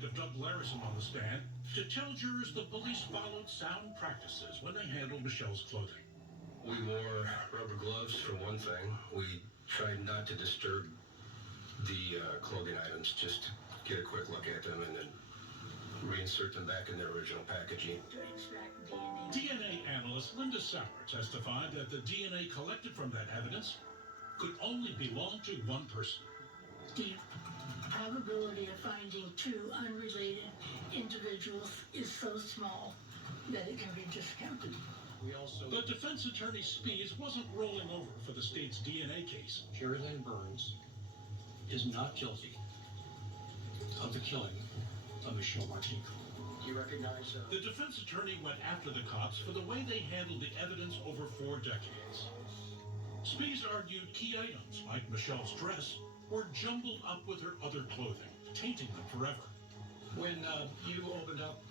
Detective Doug Larison on the stand to tell jurors the police followed sound practices when they handled Michelle's clothing. We wore rubber gloves for one thing. We tried not to disturb the clothing items, just to get a quick look at them and then reinsert them back in their original packaging. DNA analyst Linda Sauer testified that the DNA collected from that evidence could only belong to one person. The probability of finding two unrelated individuals is so small that it can be discounted. But defense attorney Spees wasn't rolling over for the state's DNA case. Jerry Lynn Burns is not guilty of the killing of Michelle Martinko. Do you recognize The defense attorney went after the cops for the way they handled the evidence over 4 decades. Spees argued key items, like Michelle's dress, were jumbled up with her other clothing, tainting them forever. When you opened up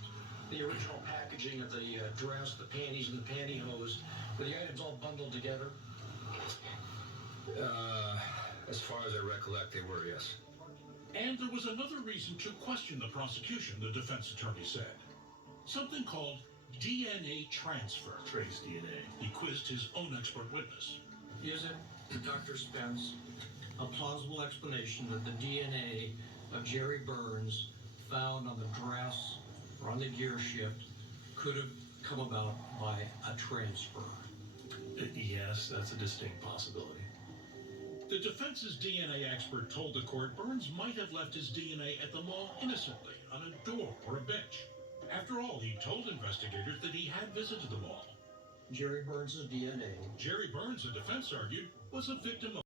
the original packaging of the dress, the panties, and the pantyhose, were the items all bundled together? As far as I recollect, they were, yes. And there was another reason to question the prosecution, the defense attorney said. Something called DNA transfer. Trace DNA. He quizzed his own expert witness. Is it, Dr. Spence, a plausible explanation that the DNA of Jerry Burns found on the dress or on the gear shift could have come about by a transfer? Yes, that's a distinct possibility. The defense's DNA expert told the court Burns might have left his DNA at the mall innocently on a door or a bench. After all, he told investigators that he had visited the mall. Jerry Burns' DNA. Jerry Burns, the defense argued, was a victim of